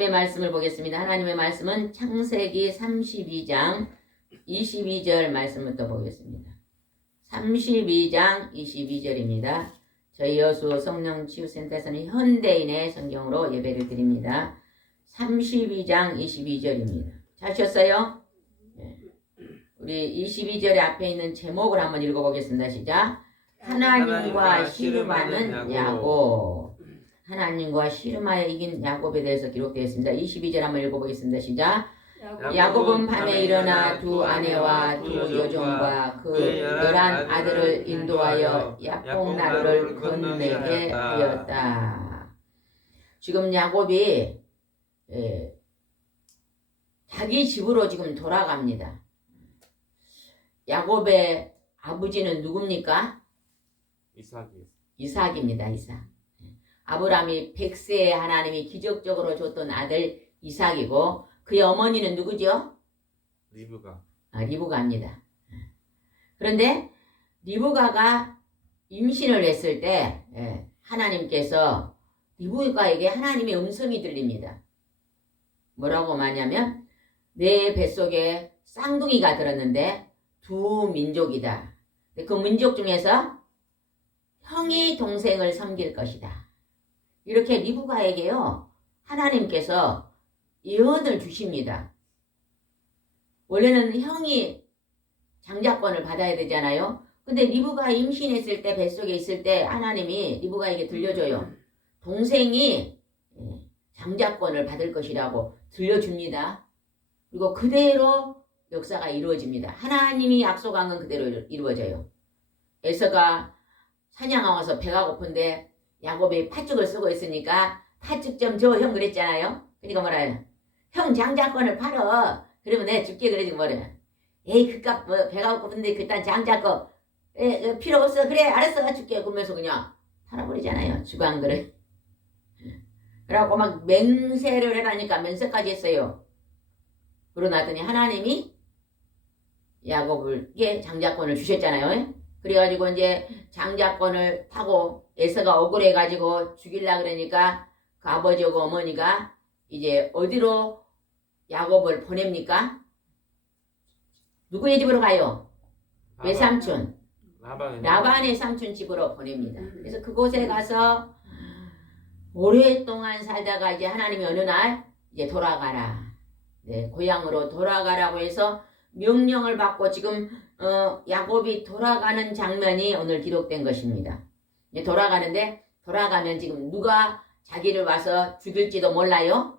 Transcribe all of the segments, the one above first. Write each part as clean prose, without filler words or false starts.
하나님의 말씀을 보겠습니다. 하나님의 말씀은 창세기 32장 22절 말씀부터 보겠습니다. 32장 22절입니다. 저희 여수 성령치유센터에서는 현대인의 성경으로 예배를 드립니다. 32장 22절입니다. 찾으셨어요? 네. 우리 22절의 앞에 있는 제목을 한번 읽어보겠습니다. 시작. 하나님과 씨름하는 야곱. 하나님과 씨름하여 이긴 야곱에 대해서 기록되어 있습니다. 22절 한번 읽어보겠습니다. 시작. 야곱은 밤에 일어나 두 아내와 두 여종과 그 11 아들을 인도하여 야복나루를 건너게 되었다. 지금 야곱이 자기 집으로 지금 돌아갑니다. 야곱의 아버지는 누굽니까? 이삭입니다. 이삭. 아브라함이 100세에 하나님이 기적적으로 줬던 아들 이삭이고 그의 어머니는 누구죠? 리브가입니다. 그런데 리브가가 임신을 했을 때 하나님께서 리브가에게 하나님의 음성이 들립니다. 뭐라고 말하냐면 내 뱃속에 쌍둥이가 들었는데 두 민족이다. 그 민족 중에서 형이 동생을 섬길 것이다. 이렇게 리브가에게요 하나님께서 예언을 주십니다. 원래는 형이 장자권을 받아야 되잖아요. 근데 리브가 임신했을 때 뱃속에 있을 때 하나님이 리브가에게 들려줘요. 동생이 장자권을 받을 것이라고 들려줍니다. 그리고 그대로 역사가 이루어집니다. 하나님이 약속한 건 그대로 이루어져요. 에서가 사냥하고 와서 배가 고픈데 야곱이 팥죽을 쓰고 있으니까 팥죽 좀 줘 형 그랬잖아요. 그러니까 뭐라요? 형 장자권을 팔어. 그러면 내가 줄게 그러지 뭐래. 에이 그깟 뭐 배가 고픈데 그딴 장자권 필요 없어. 그래 알았어 줄게. 그러면서 그냥 팔아버리잖아요. 주방그릇. 그래갖고 막 맹세를 해라니까 맹세까지 했어요. 그러고 나더니 하나님이 야곱에게 장자권을 주셨잖아요. 그래가지고 이제 장자권을 타고 에서가 억울해가지고 죽이려고 그러니까 그 아버지하고 어머니가 이제 어디로 야곱을 보냅니까? 누구의 집으로 가요? 외삼촌. 라반의 삼촌 집으로 보냅니다. 그래서 그곳에 가서 오랫동안 살다가 이제 하나님이 어느 날 이제 돌아가라. 네, 고향으로 돌아가라고 해서 명령을 받고 지금 야곱이 돌아가는 장면이 오늘 기록된 것입니다. 돌아가는데 돌아가면 지금 누가 자기를 와서 죽일지도 몰라요.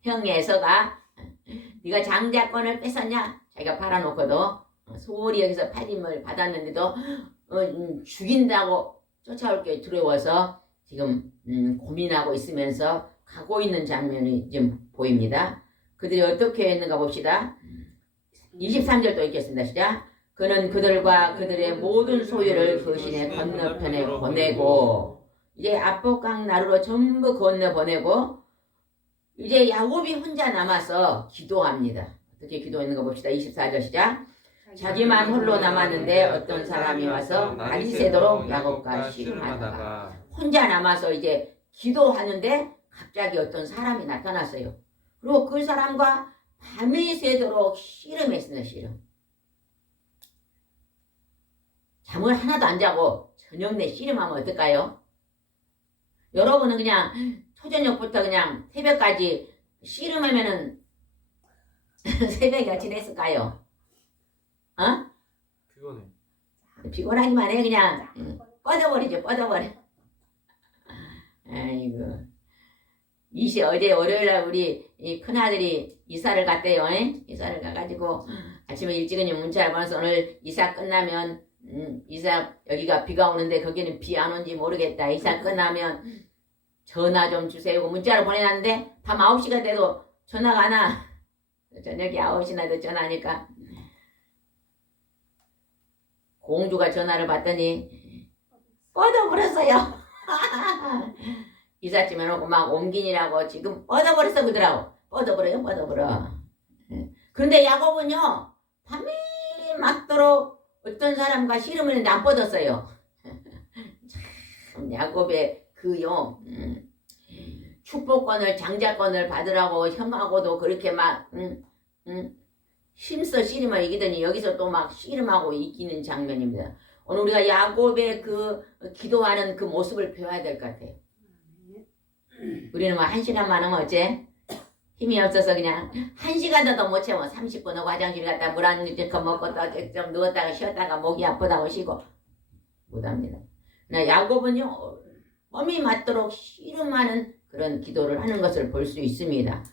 형 에서가 네가 장자권을 뺏었냐? 자기가 팔아놓고도 소홀히 여기서 팔림을 받았는데도 죽인다고 쫓아올 게 두려워서 지금 고민하고 있으면서 가고 있는 장면이 좀 보입니다. 그들이 어떻게 했는가 봅시다. 23절 또 읽겠습니다. 시작. 그는 그들과 그들의 모든 소유를 그 시내 건너편에 보내고 이제 압복강 나루로 전부 건너보내고 이제 야곱이 혼자 남아서 기도합니다. 어떻게 기도했는가 봅시다. 24절 시작. 자기만 홀로 남았는데 어떤 사람이 와서 날이 새도록 야곱과 씨름하다가 혼자 남아서 이제 기도하는데 갑자기 어떤 사람이 나타났어요. 그리고 그 사람과 밤이 새도록 씨름했습니다. 씨름. 잠을 하나도 안 자고 저녁 내 씨름하면 어떨까요? 여러분은 그냥 초저녁부터 그냥 새벽까지 씨름하면은 새벽에 같이 냈을까요? 피곤하기만 해. 그냥 뻗어버리죠. 뻗어버려. 아이고. 어제 월요일날 우리 이 큰아들이 이사를 갔대요. 이사를 가가지고 아침에 일찍은 문자를 보내서 오늘 이사 끝나면 이사 여기가 비가 오는데 거기는 비 안 온지 모르겠다. 이사 끝나면 전화 좀 주세요. 문자를 보내놨는데 밤 9시가 돼도 전화가 안 와. 저녁에 9시나 돼도 전화하니까 공주가 전화를 받더니 뻗어버렸어요. 이삿짐 해놓고 막 옮기니라고 지금 뻗어버렸어 그러더라고. 뻗어버려. 그런데 야곱은요 밤이 맞도록 어떤 사람과 씨름을 했는데 안 뻗었어요. 참 야곱의 그요 축복권을 장자권을 받으라고 형하고도 그렇게 막 힘써 씨름을 이기더니 여기서 또 막 씨름하고 이기는 장면입니다. 오늘 우리가 야곱의 그 기도하는 그 모습을 배워야 될 것 같아요. 우리는 뭐 1시간만 하면 어째? 힘이 없어서 그냥 1시간도 못 채워. 30분 하고 화장실 갔다 물 한 컵 먹고 또 좀 누웠다가 쉬었다가 목이 아프다고 쉬고 못합니다. 야곱은요 몸이 맞도록 씨름하는 그런 기도를 하는 것을 볼 수 있습니다.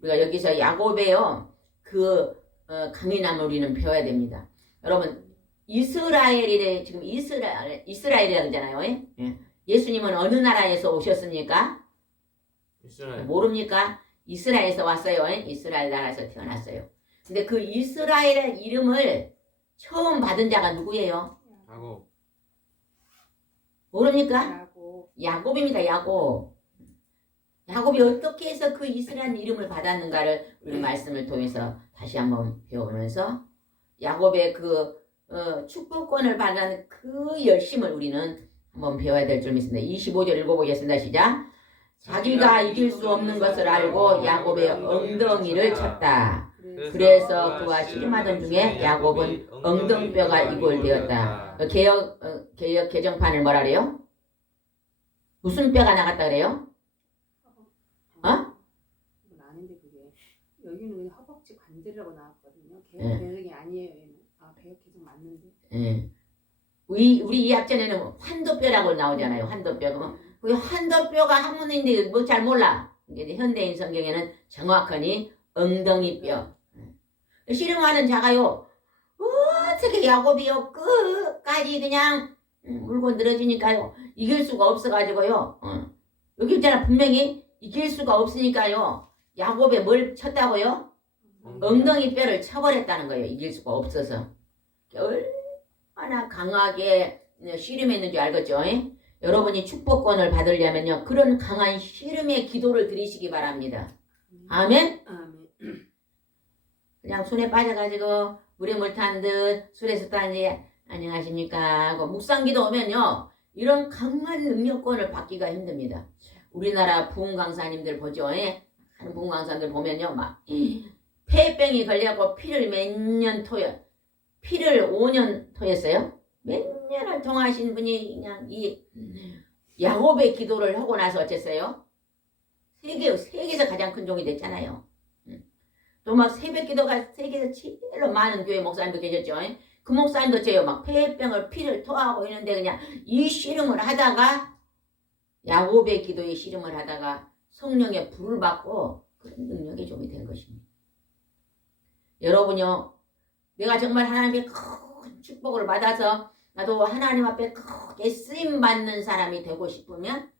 우리가 여기서 야곱의요 그 강인함을 우리는 배워야 됩니다. 여러분 이스라엘이 지금 이스라엘이라 그러잖아요. 예? 예수님은 어느 나라에서 오셨습니까? 이스라엘. 모릅니까? 이스라엘에서 왔어요. 이스라엘 나라에서 태어났어요. 근데 그 이스라엘 이름을 처음 받은 자가 누구예요? 야곱. 모릅니까? 야곱입니다. 야곱. 야곱이 어떻게 해서 그 이스라엘 이름을 받았는가를 우리 말씀을 통해서 다시 한번 배워보면서 야곱의 그 축복권을 받는 그 열심을 우리는 한번 배워야 될 줄 믿습니다. 25절 읽어보겠습니다. 시작. 자기가 이길 수 없는 것을 알고 야곱의 엉덩이를 쳤다. 그래서 그와 씨름하던 중에 야곱은 엉덩뼈가 이골되었다. 개역 개정판을 뭐라 그래요? 무슨 뼈가 나갔다 그래요? 그건 아닌데 그게 여기는 허벅지 관절이라고 나왔거든요. 개혁이 아니에요. 얘는. 개혁 개정 맞는데. 예. 우리 이 앞전에는 환도뼈라고 나오잖아요. 환도뼈. 그 환도뼈가 한문인데 뭐 잘 몰라. 이제 현대인 성경에는 정확하니 엉덩이뼈. 씨름하는 자가요. 어떻게 야곱이요 끝까지 그냥 물고 늘어지니까요. 이길 수가 없어가지고요. 여기 있잖아 분명히 이길 수가 없으니까요. 야곱에 뭘 쳤다고요? 엉덩이뼈를 쳐버렸다는 거예요. 이길 수가 없어서. 얼마나 강하게 씨름했는 줄 알겠죠? 여러분이 축복권을 받으려면요. 그런 강한 씨름의 기도를 드리시기 바랍니다. 아멘? 그냥 손에 빠져가지고 물에 물 탄 듯 술에서 탄 듯 안녕하십니까 하고 묵상기도 오면요. 이런 강한 능력권을 받기가 힘듭니다. 우리나라 부흥 강사님들 보죠. 하는 부흥 강사님들 보면요. 막 폐병이 걸려고 피를 몇 년 토요. 피를 5년 토했어요. 몇 년을 통하신 분이 그냥 이 야곱의 기도를 하고 나서 어쨌어요? 세계에서 가장 큰 종이 됐잖아요. 또 막 새벽 기도가 세계에서 제일로 많은 교회 목사님도 계셨죠. 그 목사님도 제요 막 폐병을 피를 토하고 있는데 그냥 이 씨름을 하다가 야곱의 기도의 씨름을 하다가 성령의 불을 받고 그런 능력의 종이 된 것입니다. 여러분요, 내가 정말 하나님의 큰 축복을 받아서 나도 하나님 앞에 크게 쓰임받는 사람이 되고 싶으면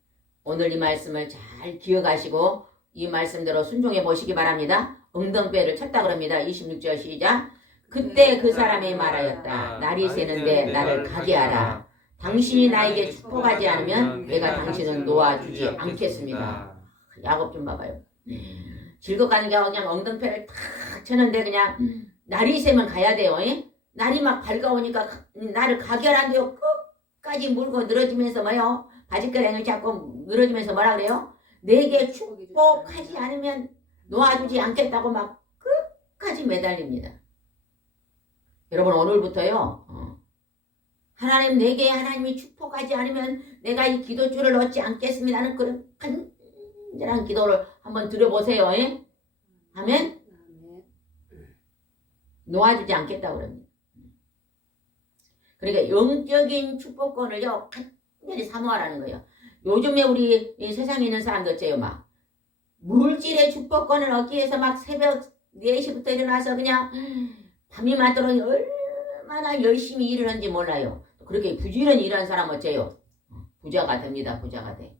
오늘 이 말씀을 잘 기억하시고 이 말씀대로 순종해 보시기 바랍니다. 엉덩뼈를 쳤다 그럽니다. 26절 시작. 그때 그 사람이 말하였다. 날이 새는데 나를 가게 하라. 당신이 나에게 축복하지 않으면 내가 당신을 놓아주지 않겠습니다. 야곱 좀 봐봐요. 즐겁 가는 게 그냥 엉덩뼈를 탁 쳤는데 그냥 날이 새면 가야 돼요. 날이 막 밝아오니까 나를 가게 하란데요. 끝까지 물고 늘어지면서 뭐요? 바지가랑을 잡고 늘어지면서 뭐라 그래요? 내게 축복하지 않으면 놓아주지 않겠다고 막 끝까지 매달립니다. 여러분 오늘부터요. 하나님 내게 하나님이 축복하지 않으면 내가 이 기도줄을 얻지 않겠습니다는 그런 간절한 기도를 한번 드려보세요. 아멘? 놓아주지 않겠다고 그럽니다. 그러니까 영적인 축복권을요 간절히 사모하라는 거예요. 요즘에 우리 이 세상에 있는 사람들 어째요 막 물질의 축복권을 얻기 위해서 막 새벽 4시부터 일어나서 그냥 밤이 맞도록 얼마나 열심히 일을 하는지 몰라요. 그렇게 부지런히 일하는 사람 어째요? 부자가 됩니다. 부자가 돼.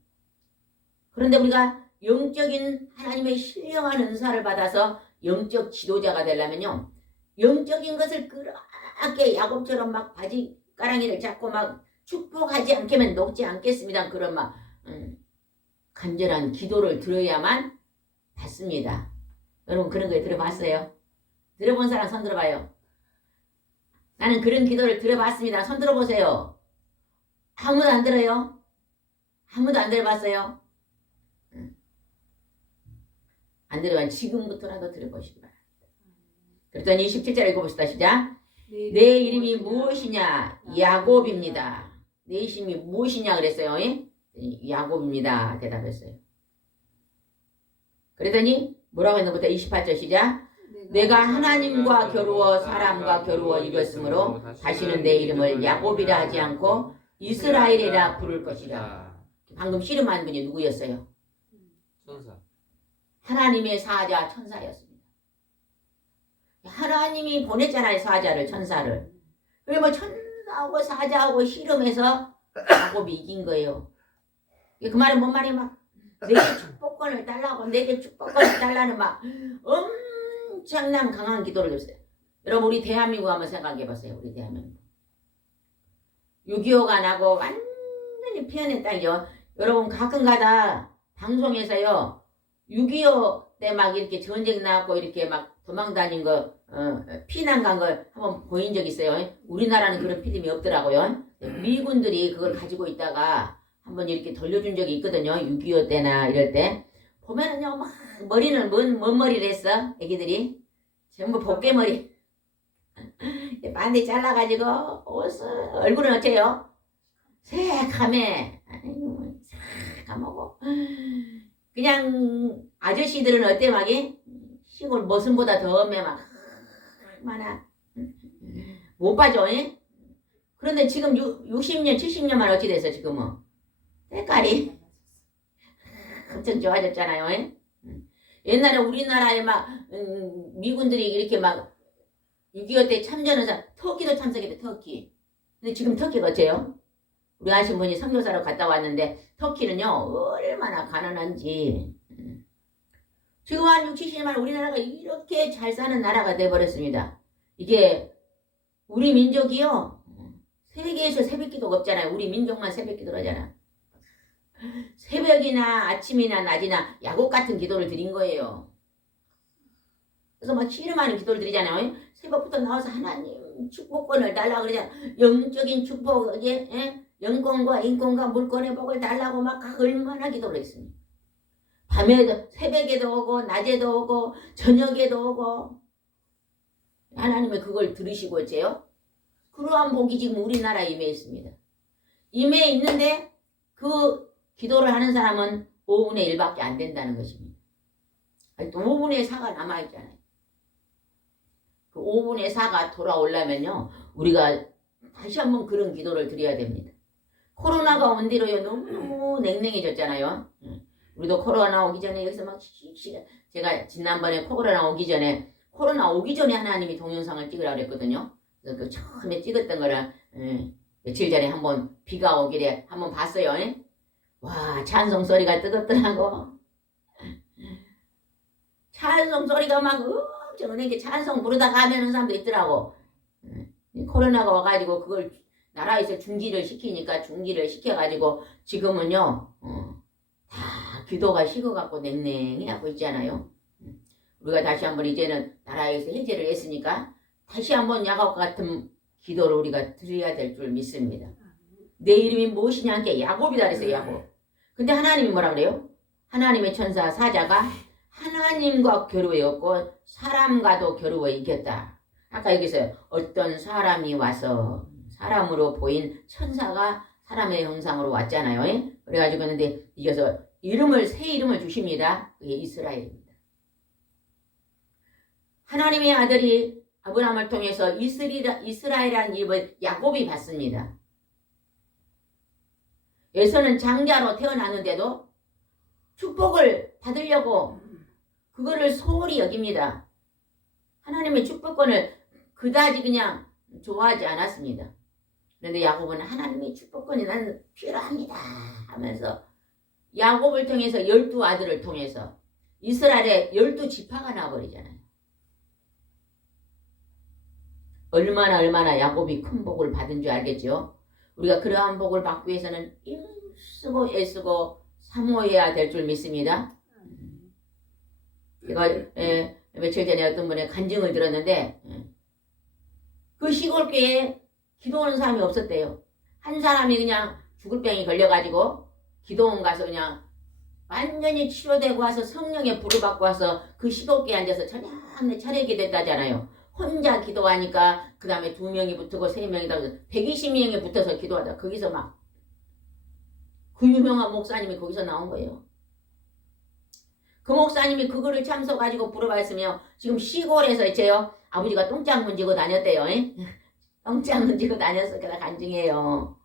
그런데 우리가 영적인 하나님의 신령한 은사를 받아서 영적 지도자가 되려면요. 영적인 것을 그렇게 야곱처럼 막 바지가랑이를 잡고 막 축복하지 않게면 녹지 않겠습니다. 그런 막 간절한 기도를 들어야만 받습니다. 여러분 그런 거 들어봤어요? 들어본 사람 손 들어봐요. 나는 그런 기도를 들어봤습니다. 손 들어보세요. 아무도 안 들어요? 아무도 안 들어봤어요? 안 들으면 지금부터라도 들을 것이기 바랍니다. 그랬더니 17절 읽어봅시다. 시작. 내 이름이 무엇이냐? 야곱입니다. 내 이름이 무엇이냐 그랬어요. 야곱입니다. 대답했어요. 그랬더니 뭐라고 했는부터 28절 시작. 내가 하나님과 겨루어 사람과 겨루어 이겼으므로 다시는 내 이름을 야곱이라 하지 않고 이스라엘이라 부를 것이라. 방금 씨름한 분이 누구였어요? 천사. 하나님의 사자 천사였습니다. 하나님이 보냈잖아요. 사자를 천사를. 그래 뭐 천사하고 사자하고 씨름해서 야곱이 이긴 거예요. 그 말은 뭔 말이야? 막 내게 축복권을 달라고 내게 축복권을 달라는 막 엄청난 강한 기도를 했어요. 여러분 우리 대한민국 한번 생각해 보세요. 우리 대한민국 6.25가 나고 완전히 피어낸 땅이죠. 여러분 가끔가다 방송에서요 6.25 때 막 이렇게 전쟁 나고 이렇게 막 도망다닌 거 피난 간 걸 한번 보인 적 있어요. 우리나라는 그런 필름이 없더라고요. 미군들이 그걸 가지고 있다가 한번 이렇게 돌려준 적이 있거든요. 6.25 때나 이럴 때 보면은요 막 머리는 뭔 머리를 했어 애기들이 전부 복개머리 반대 잘라가지고 얼굴은 어째요? 새카매 새카매고 그냥 아저씨들은 어때 막이 시골 모습보다 더 엄해 막 많아 못 봐줘. 그런데 지금 60년 70년만 어찌 됐어 지금은 색깔이 엄청 좋아졌잖아요. 옛날에 우리나라에 막 미군들이 이렇게 막 6.25 때 참전해서 터키도 참석했대 터키. 근데 지금 터키가 어째요? 우리 아신 분이 선교사로 갔다 왔는데 터키는요 얼마나 가난한지 지금 한 60, 70년 우리나라가 이렇게 잘 사는 나라가 돼버렸습니다. 이게 우리 민족이요 세계에서 새벽기도가 없잖아요. 우리 민족만 새벽기도를 하잖아. 새벽이나 아침이나 낮이나 야곱 같은 기도를 드린 거예요. 그래서 막 씨름하는 기도를 드리잖아요. 새벽부터 나와서 하나님 축복권을 달라고 그러잖아요. 영적인 축복, 영권과 인권과 물권의 복을 달라고 막 얼마나 기도를 했습니다. 밤에도 새벽에도 오고 낮에도 오고 저녁에도 오고 하나님의 그걸 들으시고 어째요? 그러한 복이 지금 우리나라에 임해 있습니다. 임해 있는데 그 기도를 하는 사람은 5분의 1밖에 안 된다는 것입니다. 또 5분의 4가 남아있잖아요. 그 5분의 4가 돌아오려면요 우리가 다시 한번 그런 기도를 드려야 됩니다. 코로나가 온 뒤로요 너무 냉랭해졌잖아요. 우리도 코로나 오기 전에 여기서 막 제가 지난번에 코로나 오기 전에 하나님이 동영상을 찍으라고 그랬거든요. 그래서 그 처음에 찍었던 거를 며칠 전에 한번 비가 오길래 한번 봤어요. 와 찬송 소리가 뜨겁더라고. 찬송 소리가 막 엄청 은행에 찬송 부르다가 하는 사람도 있더라고. 코로나가 와가지고 그걸 나라에서 중지를 시켜가지고 지금은요 다 기도가 식어갖고 냉랭해하고 있잖아요. 우리가 다시 한번 이제는 나라에서 해제를 했으니까 다시 한번 야곱 같은 기도를 우리가 드려야 될 줄 믿습니다. 내 이름이 무엇이냐 하니까 야곱이다 그랬어요. 야곱. 근데 하나님이 뭐라 그래요? 하나님의 천사 사자가 하나님과 겨루었고 사람과도 겨루어 이겼다. 아까 여기서 어떤 사람이 와서 사람으로 보인 천사가 사람의 형상으로 왔잖아요. 그래가지고 근데 이겨서 새 이름을 주십니다. 그게 이스라엘입니다. 하나님의 아들이 아브라함을 통해서 이스라엘이라는 이름을 야곱이 받습니다. 에서는 장자로 태어났는데도 축복을 받으려고 그거를 소홀히 여깁니다. 하나님의 축복권을 그다지 그냥 좋아하지 않았습니다. 그런데 야곱은 하나님의 축복권이 나는 필요합니다 하면서 야곱을 통해서 12아들을 통해서 이스라엘에 12지파가 나와버리잖아요. 얼마나 야곱이 큰 복을 받은 줄 알겠죠? 우리가 그러한 복을 받기 위해서는 힘쓰고 애쓰고 사모해야 될 줄 믿습니다. 제가 며칠 전에 어떤 분의 간증을 들었는데 그 시골교회에 기도하는 사람이 없었대요. 한 사람이 그냥 죽을 병이 걸려가지고 기도원 가서 그냥 완전히 치료되고 와서 성령의 불을 받고 와서 그 시독기에 앉아서 찬양내 차리게 됐다잖아요. 혼자 기도하니까 그 다음에 2명이 붙고 3명이 120명이 붙어서 기도하다 거기서 막 그 유명한 목사님이 거기서 나온 거예요. 그 목사님이 그거를 참석가지고 부르봤으며 지금 시골에서 있어요. 아버지가 똥장 문지고 다녔대요. 똥장 문지고 다녔어. 그다 간증해요.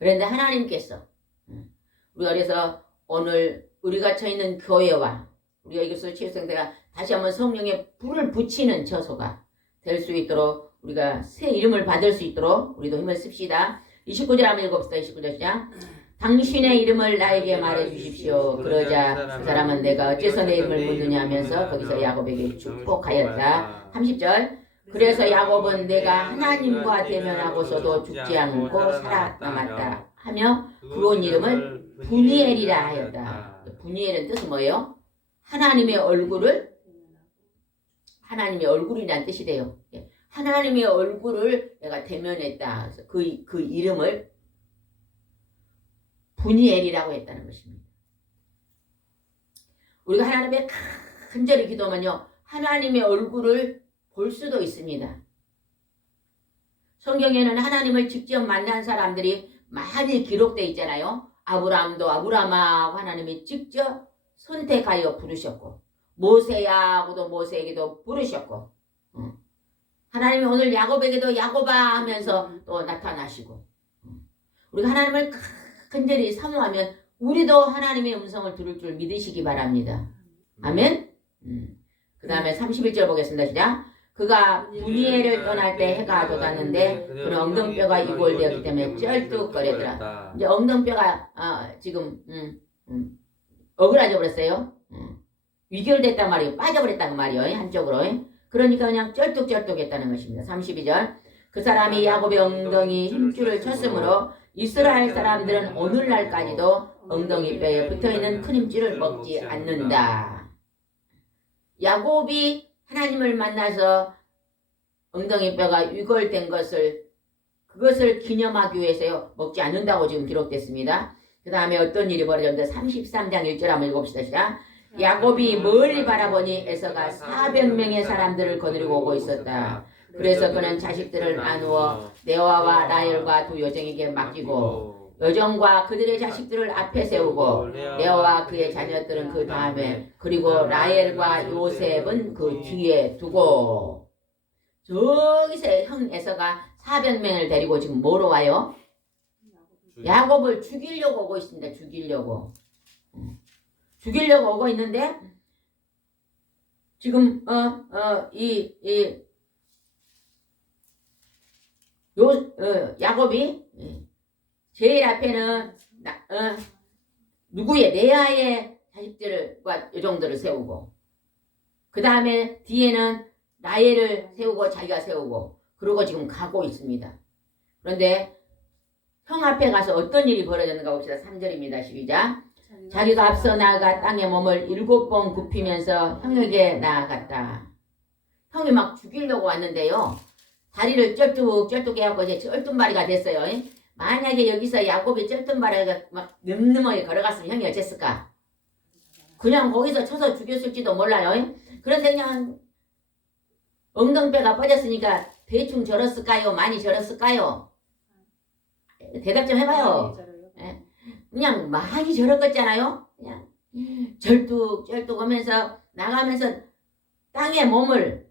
그런데 하나님께서 우리가 그래서 오늘 우리가 처있는 교회와 우리가 이것을 치유생태가 다시 한번 성령의 불을 붙이는 처소가 될 수 있도록 우리가 새 이름을 받을 수 있도록 우리도 힘을 씁시다. 29절 한번 읽읍시다. 29절 시작. 당신의 이름을 나에게 말해주십시오. 그러자 그 사람은 내가 어째서 내 이름을 묻느냐 하면서 거기서 야곱에게 축복하였다. 30절. 그래서 야곱은 내가 하나님과 대면하고서도 죽지 않고 살아남았다 하며 부른 이름을 분이엘이라 하였다. 분이엘은 뜻은 뭐예요? 하나님의 얼굴이라는 뜻이래요. 하나님의 얼굴을 내가 대면했다. 그래서 그 이름을 분이엘이라고 했다는 것입니다. 우리가 하나님의 간절히 기도하면요, 하나님의 얼굴을 볼 수도 있습니다. 성경에는 하나님을 직접 만난 사람들이 많이 기록되어 있잖아요. 아브라함도 아브라함아 하나님이 직접 선택하여 부르셨고, 모세야하고도 모세에게도 부르셨고, 하나님이 오늘 야곱에게도 야곱아 하면서 또 나타나시고, 우리가 하나님을 간절히 사모하면 우리도 하나님의 음성을 들을 줄 믿으시기 바랍니다. 아멘. 그 다음에 31절 보겠습니다. 시작. 그가 분이엘을 떠날 때 해가 돋았는데 그는 엉덩뼈가 이골되었기 때문에 쩔뚝거렸더라. 이제 엉덩뼈가 지금 어그라져 버렸어요. 위결됐단 말이에요. 빠져버렸단 말이에요. 한쪽으로. 그러니까 그냥 쩔뚝쩔뚝했다는 것입니다. 32절. 그 사람이 야곱의 엉덩이 힘줄을 쳤으므로 이스라엘 사람들은 오늘날까지도 엉덩이 뼈에 붙어있는 큰 힘줄을 먹지 않는다. 야곱이 하나님을 만나서 엉덩이 뼈가 위골된 그것을 기념하기 위해서요, 먹지 않는다고 지금 기록됐습니다. 그 다음에 어떤 일이 벌어졌는데 33장 1절 한번 읽어봅시다. 시작. 야곱이 멀리 바라보니 에서가 400명의 사람들을 거느리고 오고 있었다. 그래서 그는 자식들을 나누어 네와와 라헬과 두 여종에게 맡기고 여종과 그들의 자식들을 앞에 세우고 네와와 그의 자녀들은 그 다음에, 그리고 라헬과 요셉은 그 뒤에 두고, 저기서 형 에서가 400명을 데리고 지금 뭐로 와요? 야곱을 죽이려고 오고 있습니다. 죽이려고 오고 있는데 지금 야곱이 제일 앞에는 누구의 레아의 자식들과 여종들을 세우고, 그 다음에 뒤에는 라헬을 세우고 자기가 세우고, 그러고 지금 가고 있습니다. 그런데 형 앞에 가서 어떤 일이 벌어졌는가 봅시다. 3절입니다. 시작. 자기가 앞서 나아가 땅에 몸을 7번 굽히면서 형에게 나아갔다. 형이 막 죽이려고 왔는데요, 다리를 쩔뚝쩔뚝 해갖고 이제 쩔뚝마리가 됐어요. 만약에 여기서 야곱이 쩔뚝마리가 막 늠름하게 걸어갔으면 형이 어쨌을까? 그냥 거기서 쳐서 죽였을지도 몰라요. 그런데 그냥 엉덩뼈가 빠졌으니까 대충 절었을까요? 많이 절었을까요? 대답 좀 해봐요. 그냥 많이 절었겠잖아요. 그냥 절뚝절뚝 하면서 나가면서 땅에 몸을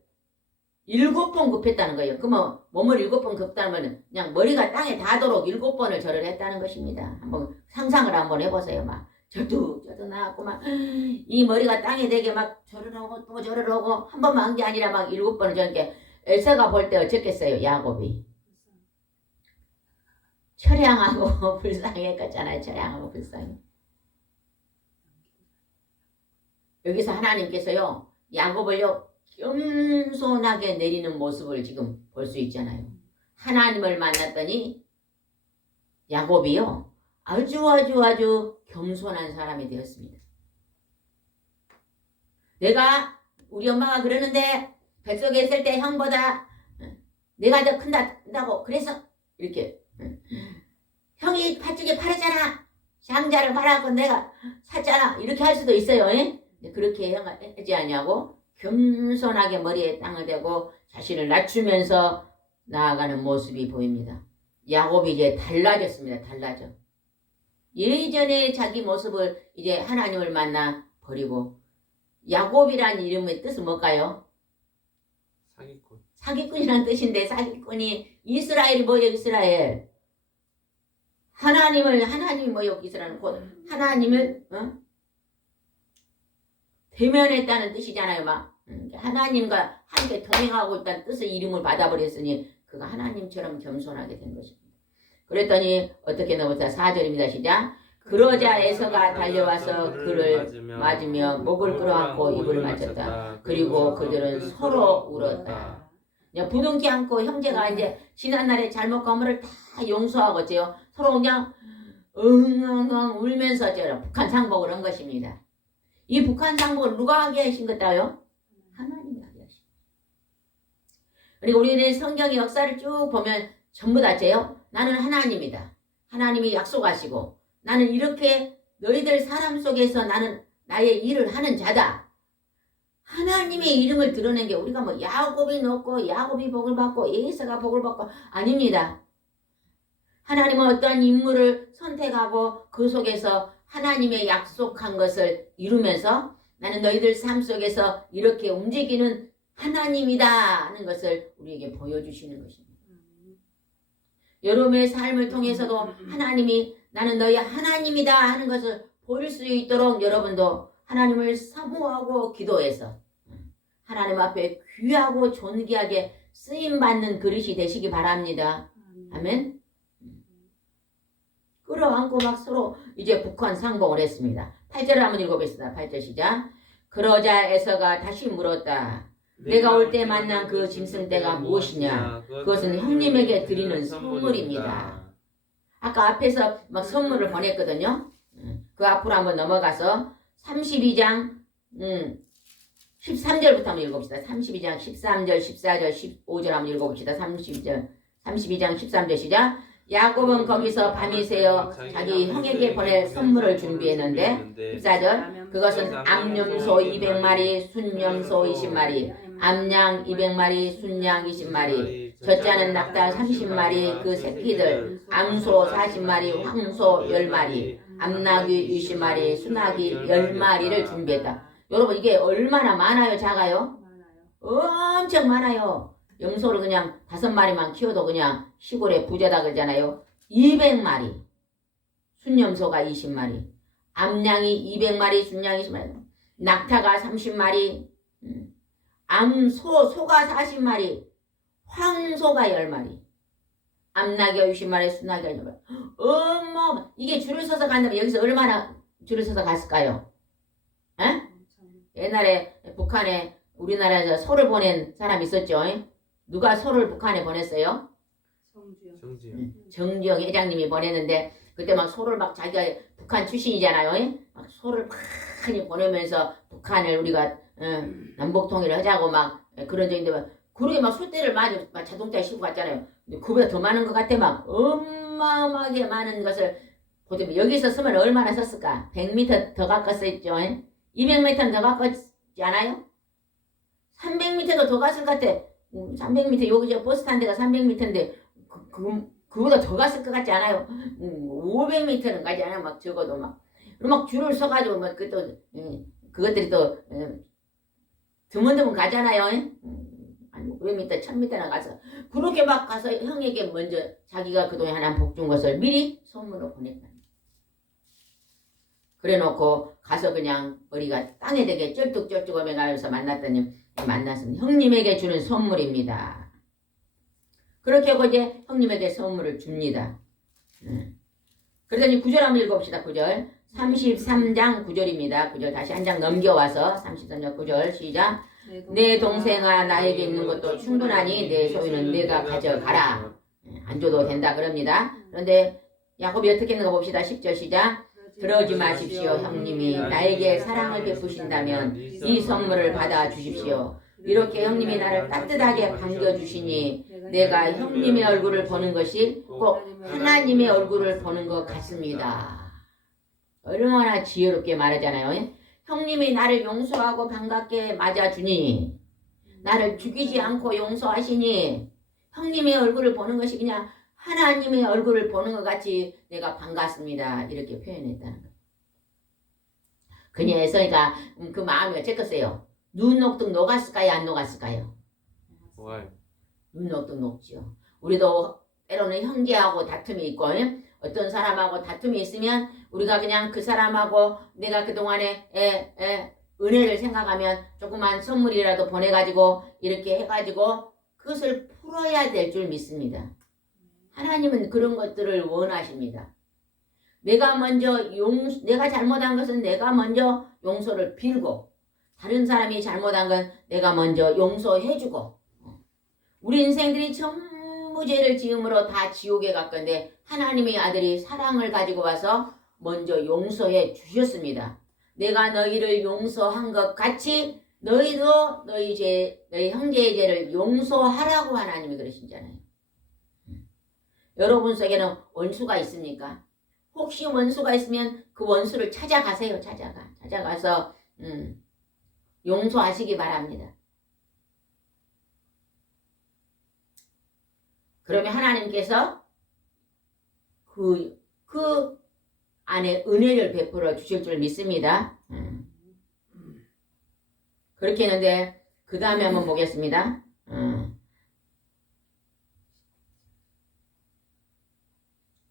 7번 굽혔다는 거예요. 그러면 몸을 7번 굽다면 그냥 머리가 땅에 닿도록 7번을 절을 했다는 것입니다. 한번 상상을 한번 해보세요. 막 절뚝절뚝 나왔고 막 이 머리가 땅에 대게 막 절을 하고 또 절을 하고 한 번만 한 게 아니라 막 7번을 저렇게. 엘사가 볼 때 어쩌겠어요. 야곱이 처량하고 불쌍했겠잖아요. 처량하고 불쌍해. 여기서 하나님께서요, 야곱을요 겸손하게 내리는 모습을 지금 볼 수 있잖아요. 하나님을 만났더니 야곱이요 아주 겸손한 사람이 되었습니다. 우리 엄마가 그러는데 뱃속에 있을 때 형보다 내가 더 큰다고 그래서 이렇게 형이 팥죽에 파르잖아. 장자를 팔아갖고 내가 샀잖아. 이렇게 할 수도 있어요. 예? 그렇게 하지 않냐고 겸손하게 머리에 땅을 대고 자신을 낮추면서 나아가는 모습이 보입니다. 야곱이 이제 달라졌습니다. 달라져. 예전에 자기 모습을 이제 하나님을 만나 버리고 야곱이란 이름의 뜻은 뭘까요? 사기꾼. 사기꾼이란 뜻인데 사기꾼이 이스라엘이 뭐예요? 이스라엘. 하나님이 뭐예요? 이스라엘은 곧 하나님을 대면했다는 뜻이잖아요. 막 하나님과 함께 동행하고 있다는 뜻의 이름을 받아버렸으니 그가 하나님처럼 겸손하게 된 것입니다. 그랬더니 어떻게 넘어서 4절입니다. 시작. 그러자 에서가 달려와서 그를 맞으며 목을 끌어안고 입을 맞췄다. 그리고 그들은 서로 울었다. 부둥키 안고 형제가 이제 지난날에 잘못 거물을 다 용서하고 어째요? 서로 그냥 응응응 울면서 북한 상복을 한 것입니다. 이 북한 상복을 누가 하게 하신 것다요? 하나님이 하게 하신 거예요. 그리고 우리는 성경의 역사를 쭉 보면 전부 다째요. 나는 하나님이다. 하나님이 약속하시고 나는 이렇게 너희들 사람 속에서 나는 나의 일을 하는 자다. 하나님의 이름을 드러낸 게 우리가 뭐 야곱이 넣고 야곱이 복을 받고 에서가 복을 받고 아닙니다. 하나님은 어떠한 인물을 선택하고 그 속에서 하나님의 약속한 것을 이루면서 나는 너희들 삶 속에서 이렇게 움직이는 하나님이다 하는 것을 우리에게 보여주시는 것입니다. 여러분의 삶을 통해서도 하나님이 나는 너희 하나님이다 하는 것을 보일 수 있도록 여러분도 하나님을 사모하고 기도해서 하나님 앞에 귀하고 존귀하게 쓰임받는 그릇이 되시기 바랍니다. 아멘. 끌어안고 막 서로 이제 북한 상봉을 했습니다. 8절을 한번 읽어보겠습니다. 8절 시작. 그러자 에서가 다시 물었다. 내가 올 때 만난 그 짐승떼가 무엇이냐? 그것은 형님에게 드리는 선물입니다. 아까 앞에서 막 선물을 보냈거든요. 그 앞으로 한번 넘어가서 32장 13절부터 한번 읽어봅시다. 32장 13절, 14절, 15절 한번 읽어봅시다. 32장 13절 시작. 야곱은 거기서 밤이 새어 자기 형에게 보낼 선물을 준비했는데 14절 그것은 암염소 200마리, 순염소 20마리, 암양 200마리, 순양 20마리, 젖자는 낙타 30마리, 그 새끼들, 암소 40마리, 황소 10마리, 암나귀 20마리, 순나귀 10마리를 준비했다. 여러분 이게 얼마나 많아요? 작아요? 엄청 많아요. 염소를 그냥 5마리만 키워도 그냥 시골에 부자다 그러잖아요. 200마리, 순염소가 20마리, 암양이 200마리, 순양이 20마리, 낙타가 30마리, 소가 40마리, 황소가 10마리, 암나귀가 60마리, 순나귀가 10마리. 어머, 이게 줄을 서서 간다면 여기서 얼마나 줄을 서서 갔을까요? 에? 옛날에 북한에 우리나라에서 소를 보낸 사람 있었죠? 누가 소를 북한에 보냈어요? 정주영 회장님이 보냈는데 그때 막 소를 막 자기가 북한 출신이잖아요. 막 소를 많이 보내면서 북한을 우리가 남북 통일을 하자고 막 그런 적인데 그러게 막 소떼를 많이 막 자동차에 싣고 갔잖아요. 근데 그보다 더 많은 것 같아. 막 어마어마하게 많은 것을 보면 여기서 쓰면 얼마나 썼을까? 100m 더 가깝었죠. 200m는 더 가깝지 않아요? 300m도 더 갔을 것 같아. 300m 여기 저 버스 탄 데가 300m인데 그보다 더 갔을 것 같지 않아요? 500m는 가지 않아요. 막 적어도 막 그리고 막 줄을 서가지고 막 그것들이 또 드문드문 가잖아요. 아니 500m, 1000m나 가서 그렇게 막 가서 형에게 먼저 자기가 그동안 하나님 복 준 것을 미리 선물로 보냈다. 그래놓고 가서 그냥 머리가 땅에 되게 쩔뚝쩔뚝하며 가면서 만났더니 만났으면 형님에게 주는 선물입니다. 그렇게 하고 이제 형님에게 선물을 줍니다. 그러더니 9절 한번 읽어봅시다. 9절 33장 9절입니다. 9절 다시 한 장 넘겨와서 33장 9절 시작. 내 동생아 나에게 있는 것도 충분하니 내 소유는 내가 가져가라. 안 줘도 된다 그럽니다. 그런데 야곱이 어떻게 했는가 봅시다. 10절 시작. 그러지 마십시오. 형님이 나에게 사랑을 베푸신다면 이 선물을 받아 주십시오. 이렇게 형님이 나를 따뜻하게 반겨주시니 내가 형님의 얼굴을 보는 것이 꼭 하나님의 얼굴을 보는 것 같습니다. 얼마나 지혜롭게 말하잖아요. 형님이 나를 용서하고 반갑게 맞아주니 나를 죽이지 않고 용서하시니 형님의 얼굴을 보는 것이 그냥 하나님의 얼굴을 보는 것 같이 내가 반갑습니다. 이렇게 표현했다는 거예요. 그녀에서니까 그 마음이 어쨌겠어요? 눈 녹듯 녹았을까요? 안 녹았을까요? 좋아요. 눈 녹듯 녹지요. 우리도 때로는 형제하고 다툼이 있고 어떤 사람하고 다툼이 있으면 우리가 그냥 그 사람하고 내가 그동안에 은혜를 생각하면 조그만 선물이라도 보내가지고 이렇게 해가지고 그것을 풀어야 될 줄 믿습니다. 하나님은 그런 것들을 원하십니다. 내가 잘못한 것은 내가 먼저 용서를 빌고 다른 사람이 잘못한 건 내가 먼저 용서해주고 우리 인생들이 전부 죄를 지음으로 다 지옥에 갈 건데 하나님의 아들이 사랑을 가지고 와서 먼저 용서해 주셨습니다. 내가 너희를 용서한 것 같이 너희도 너희 형제의 죄를 용서하라고 하나님이 그러시잖아요. 여러분 속에는 원수가 있습니까? 혹시 원수가 있으면 그 원수를 찾아가세요. 찾아가서 용서하시기 바랍니다. 그러면 하나님께서 그 안에 은혜를 베풀어 주실 줄 믿습니다. 그렇게 했는데 그 다음에 한번 보겠습니다.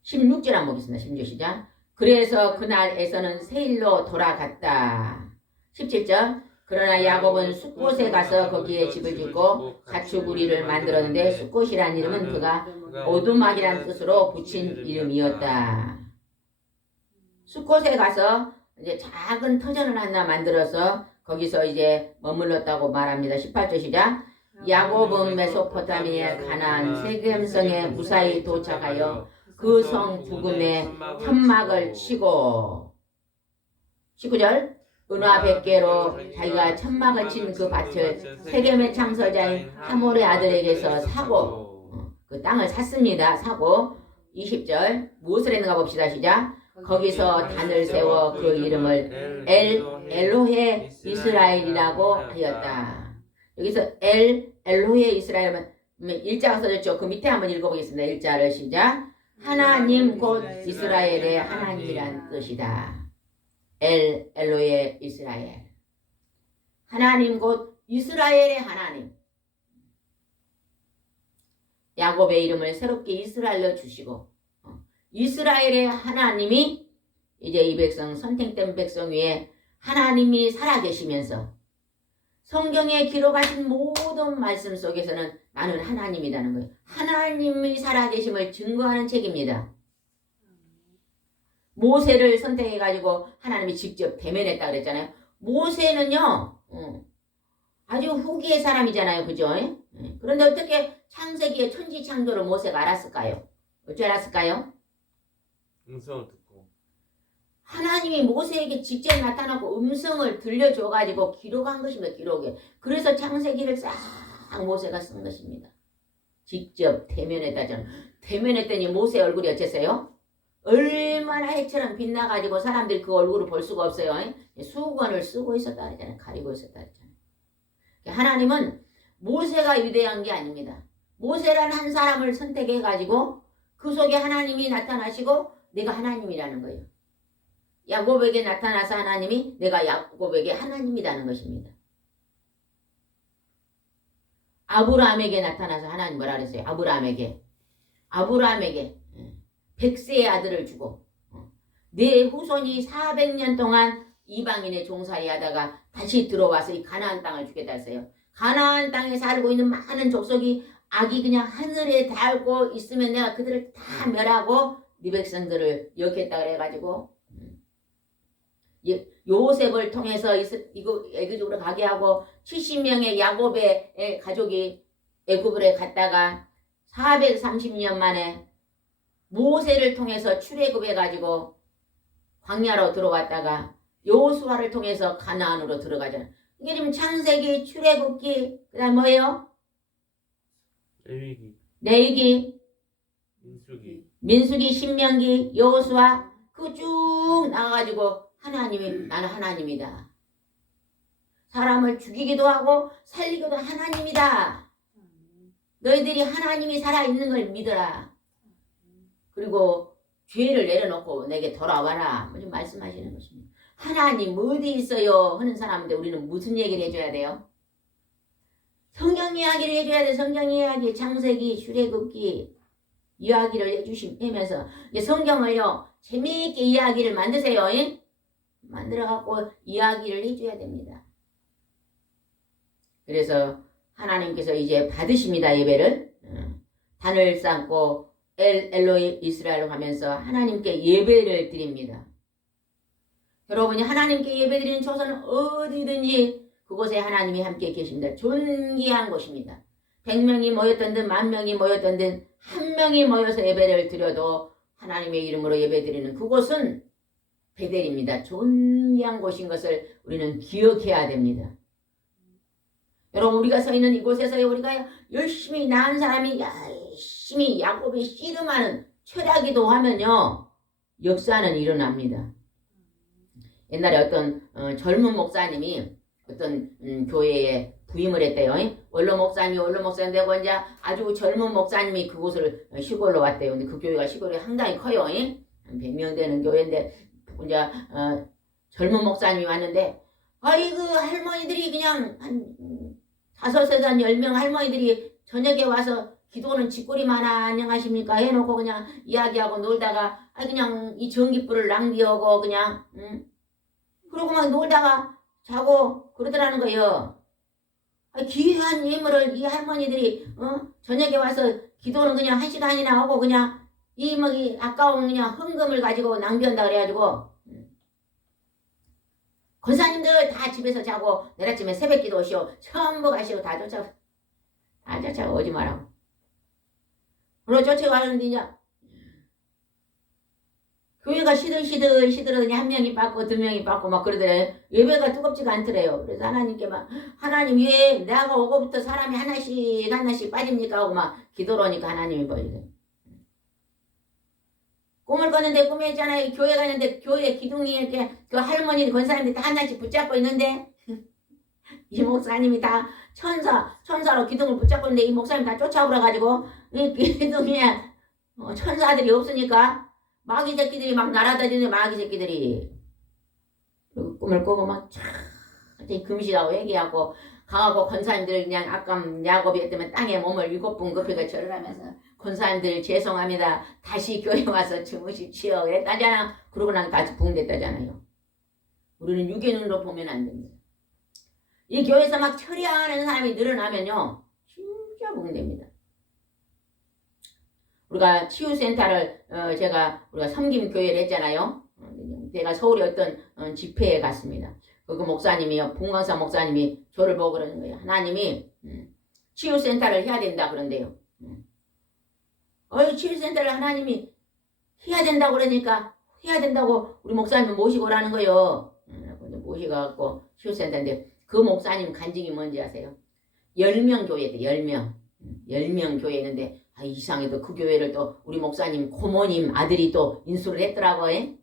16절 한번 보겠습니다. 16절 시작. 그래서 그날에서는 세일로 돌아갔다. 17절. 그러나 야곱은 숫곳에 가서 거기에 집을 짓고 가축우리를 만들었는데 숫곳이란 이름은 그가 오두막이란 뜻으로 붙인 이름이었다. 숫곳에 가서 이제 작은 터전을 하나 만들어서 거기서 이제 머물렀다고 말합니다. 18절 시작. 야곱은 메소포타미아 가나안 세겜성에 무사히 도착하여 그 성 부금에 천막을 치고 19절. 은화 100개로 자기가 천막을 친 그 밭을 세겜의 창서자인 하몰의 아들에게서 사고 그 땅을 샀습니다. 사고 20절 무엇을 했는가 봅시다. 시작. 거기서 단을 세워 그 이름을 엘로헤 이스라엘이라고 하였다. 여기서 엘로헤 이스라엘은 일자가 써졌죠. 그 밑에 한번 읽어보겠습니다. 일자를 시작. 하나님 곧 이스라엘의 하나님이란 뜻이다. 엘로헤 이스라엘. 하나님 곧 이스라엘의 하나님. 야곱의 이름을 새롭게 이스라엘로 주시고 이스라엘의 하나님이 이제 이 백성 선택된 백성 위에 하나님이 살아계시면서 성경에 기록하신 모든 말씀 속에서는 나는 하나님이라는 거예요. 하나님이 살아계심을 증거하는 책입니다. 모세를 선택해가지고 하나님이 직접 대면했다 그랬잖아요. 모세는요, 아주 후기의 사람이잖아요. 그죠? 그런데 어떻게 창세기의 천지창조를 모세가 알았을까요? 어찌 알았을까요? 음성을 듣고. 하나님이 모세에게 직접 나타나고 음성을 들려줘가지고 기록한 것입니다. 기록에. 그래서 창세기를 싹 모세가 쓴 것입니다. 직접 대면했다잖아요. 대면했더니 모세 얼굴이 어땠어요? 얼마나 해처럼 빛나가지고 사람들이 그 얼굴을 볼 수가 없어요. 수건을 쓰고 있었다 그랬잖아요. 가리고 있었다 그랬잖아요. 하나님은 모세가 위대한 게 아닙니다. 모세라는 한 사람을 선택해가지고 그 속에 하나님이 나타나시고 내가 하나님이라는 거예요. 야곱에게 나타나서 하나님이 내가 야곱에게 하나님이라는 것입니다. 아브라함에게 나타나서 하나님 뭐라 그랬어요? 아브라함에게 100세의 아들을 주고 내 후손이 400년 동안 이방인의 종살이 하다가 다시 들어와서 이 가나안 땅을 주겠다 했어요. 가나안 땅에 살고 있는 많은 족속이 악이 그냥 하늘에 닿고 있으면 내가 그들을 다 멸하고 네 백성들을 여겼다 그래가지고 요셉을 통해서 애굽으로 가게 하고 70명의 야곱의 가족이 애굽으로 갔다가 430년 만에 모세를 통해서 출애굽해가지고 광야로 들어왔다가 여호수아를 통해서 가나안으로 들어가잖아요. 이게 지금 창세기, 출애굽기, 그 다음 뭐예요? 레위기, 레위기, 민수기, 민수기, 신명기, 여호수아, 그 쭉 나가가지고 하나님이 나는 하나님이다. 사람을 죽이기도 하고 살리기도 하나님이다. 너희들이 하나님이 살아있는 걸 믿어라. 그리고 죄를 내려놓고 내게 돌아와라. 좀 말씀하시는 것입니다. 하나님 어디 있어요? 하는 사람인데 우리는 무슨 얘기를 해줘야 돼요? 성경 이야기를 해줘야 돼. 성경 이야기, 창세기, 출애굽기 이야기를 해주시면서 성경을요 재미있게 이야기를 만드세요. 만들어갖고 이야기를 해줘야 됩니다. 그래서 하나님께서 이제 받으십니다. 예배를 단을 쌓고 엘로이 이스라엘로 가면서 하나님께 예배를 드립니다. 여러분이 하나님께 예배드리는 조선은 어디든지 그곳에 하나님이 함께 계십니다. 존귀한 곳입니다. 100명이 모였던 듯 10,000명이 모였던 듯 1명이 모여서 예배를 드려도 하나님의 이름으로 예배드리는 그곳은 베델입니다. 존귀한 곳인 것을 우리는 기억해야 됩니다. 여러분 우리가 서 있는 이곳에서 우리가 열심히 낳은 사람이 열심히 야곱이 씨름하는 철야기도 하면요 역사는 일어납니다. 옛날에 어떤 젊은 목사님이 어떤 교회에 부임을 했대요. 원로 목사님 되고 이제 아주 젊은 목사님이 그곳을 시골로 왔대요. 근데 그 교회가 시골이 상당히 커요. 한 100명 되는 교회인데 이제 젊은 목사님이 왔는데 아이고 할머니들이 그냥 한 5세에서 한 10명 할머니들이 저녁에 와서 기도는 집꼬리마나 안녕하십니까 해놓고 그냥 이야기하고 놀다가 그냥 이 전깃불을 낭비하고 그냥 그러고 막 놀다가 자고 그러더라는 거예요. 귀한 예물을 이 할머니들이 저녁에 와서 기도는 그냥 1시간이나 하고 그냥 이 아까운 그냥 헌금을 가지고 낭비한다 그래가지고 권사님들 다 집에서 자고 내일 아침에 새벽기도 오시오. 전부 가시고 다 쫓아가 오지 마라고. 그러고 쫓아가는데 이제 교회가 시들시들하더니 1명이 받고 2명이 받고 막 그러더래. 예배가 뜨겁지가 않더래요. 그래서 하나님께 막 하나님 왜 내가 오고부터 사람이 하나씩 빠집니까 하고 막 기도를 하니까 하나님이 버리더래. 꿈을 꿨는데 꿈에 있잖아요. 교회 가는데 교회 기둥이 이렇게 그 할머니 권사님들이 다 하나씩 붙잡고 있는데 이 목사님이 다 천사로 기둥을 붙잡고 있는데 이 목사님 다 쫓아오라 가지고 이 기둥에 천사들이 없으니까 마귀 새끼들이 막 날아다니는 마귀 새끼들이 그리고 꿈을 꾸고 막 촤 금시라고 얘기하고 가고 권사님들 그냥 아까 야곱이 했다면 땅에 몸을 7번 굽히고 절을 하면서 권사님들 죄송합니다. 다시 교회 와서 주무십시오. 그랬다잖아. 그러고 나서 다시 부흥됐다잖아요. 우리는 유기눈으로 보면 안 됩니다. 이 교회에서 막 철야하는 사람이 늘어나면요. 진짜 부흥됩니다. 우리가 치유센터를 우리가 섬김교회를 했잖아요. 제가 서울에 어떤 집회에 갔습니다. 그 목사님이요. 봉광사 목사님이 저를 보고 그러는 거예요. 하나님이 치유센터를 해야 된다 그런데요. 치유센터를 하나님이 해야 된다고 그러니까 해야 된다고 우리 목사님 모시고 오라는 거예요. 모시고 치유센터인데 그 목사님 간증이 뭔지 아세요? 10명 교회대 10명. 10명 교회 있는데 이상해도 그 교회를 또 우리 목사님 고모님 아들이 또 인수를 했더라고요.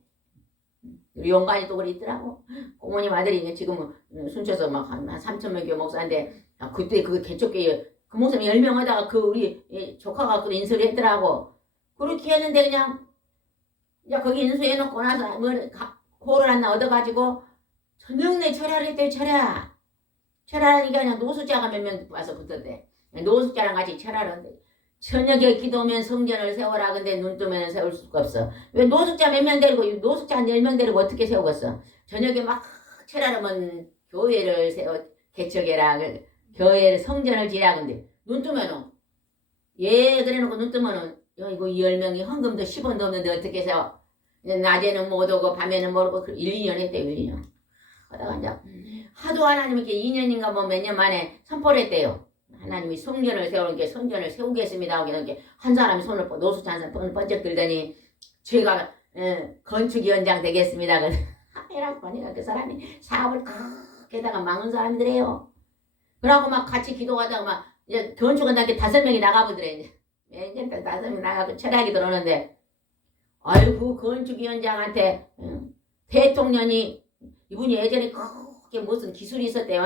우리 용관이 또 그리 있더라고. 고모님 아들이 지금 순천에서 막 한 3,000명 교회 목사인데 그때 그 개척교회 그 목사님 10명 하다가 그 우리 조카가 그 인수를 했더라고. 그렇게 했는데 그냥 이제 거기 인수해놓고 나서 호를 하나 얻어가지고 저녁내 철야를 했대요. 철야하니까 그냥 노숙자가 몇 명 와서 붙었대. 노숙자랑 같이 철야를 한대. 저녁에 기도하면 성전을 세워라. 근데 눈 뜨면 세울 수가 없어. 왜 노숙자 몇 명 데리고 노숙자 한 10명 데리고 어떻게 세우겠어. 저녁에 막 철야하면 교회를 개척해라. 교회를 성전을 지으라. 근데 눈 뜨면은 그래놓고 눈 뜨면은 이거 10명이 헌금도 10원도 없는데 어떻게 세워. 낮에는 못 오고 밤에는 못 오고 1, 2년 했대요. 1, 2년 하다가 이제 하도 하나님께 2년인가 뭐 몇 년 만에 선포를 했대요. 하나님이 성전을 세우는 성전을 세우겠습니다 하고 이렇게 한 사람이 노숙자 한 사람 손을 번쩍 들더니 제가 건축위원장 되겠습니다. 이라고 보니까 그 사람이 사업을 크게다가 망한 사람들이에요. 그러고 막 같이 기도하다가 막 이제 건축원장께 5명이 나가보더래. 이제 5명 나가고 철학이 들어오는데 아이고 건축위원장한테 대통령이 이분이 예전에 그게 무슨 기술이 있었대요.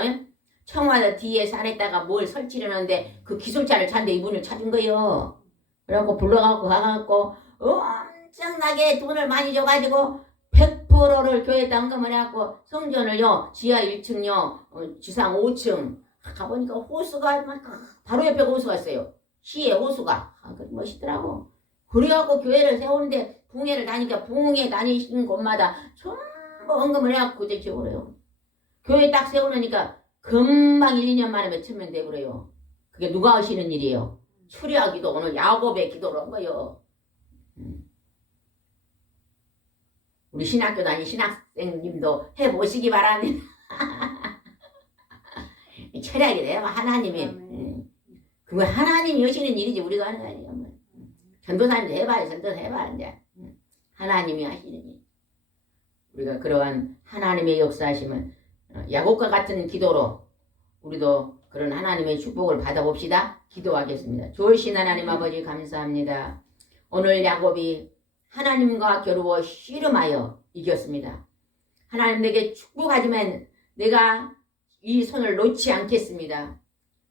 청와대 뒤에 산에다가 뭘 설치를 하는데 그 기술자를 찾는데 이분을 찾은 거예요. 그래갖고 불러갖고 가갖고 엄청나게 돈을 많이 줘가지고 100%를 교회에다 헌금을 해갖고 성전을요 지하 1층요 지상 5층 가보니까 호수가 막 바로 옆에 호수가 있어요. 시에 호수가 그 멋있더라고. 그래갖고 교회를 세우는데 붕해를 다니니까 붕해 다니신 곳마다 전부 헌금을 해갖고 이제 지어오래요. 교회 딱 세우려니까 금방 1, 2년 만에 몇천 명 되고 그래요. 그게 누가 하시는 일이에요? 추리와 기도 오늘 야곱의 기도로 한 거예요. 우리 신학교 다니 신학생님도 해보시기 바랍니다. 철학이 돼요. 하나님이. 그거 하나님이 하시는 일이지 우리가 하는 거 아니에요. 전도사님도 해봐요. 전도사 해봐요. 이제. 하나님이 하시는 일. 우리가 그러한 하나님의 역사하심을 야곱과 같은 기도로 우리도 그런 하나님의 축복을 받아봅시다. 기도하겠습니다. 좋으신 하나님 아버지 감사합니다. 오늘 야곱이 하나님과 겨루어 씨름하여 이겼습니다. 하나님 내게 축복하지만 내가 이 손을 놓지 않겠습니다.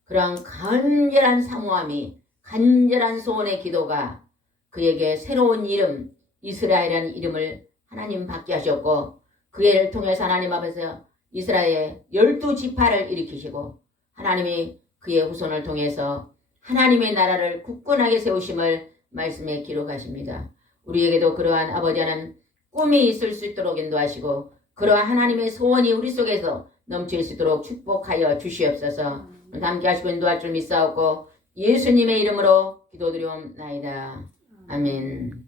그런 간절한 사모함이 간절한 소원의 기도가 그에게 새로운 이름 이스라엘이라는 이름을 하나님 받게 하셨고 그 애를 통해서 하나님 앞에서 이스라엘의 12지파를 일으키시고 하나님이 그의 후손을 통해서 하나님의 나라를 굳건하게 세우심을 말씀에 기록하십니다. 우리에게도 그러한 아버지 하나님 꿈이 있을 수 있도록 인도하시고 그러한 하나님의 소원이 우리 속에서 넘칠 수 있도록 축복하여 주시옵소서. 함께 하시고 인도할 줄 믿사옵고 예수님의 이름으로 기도드리옵나이다. 아멘.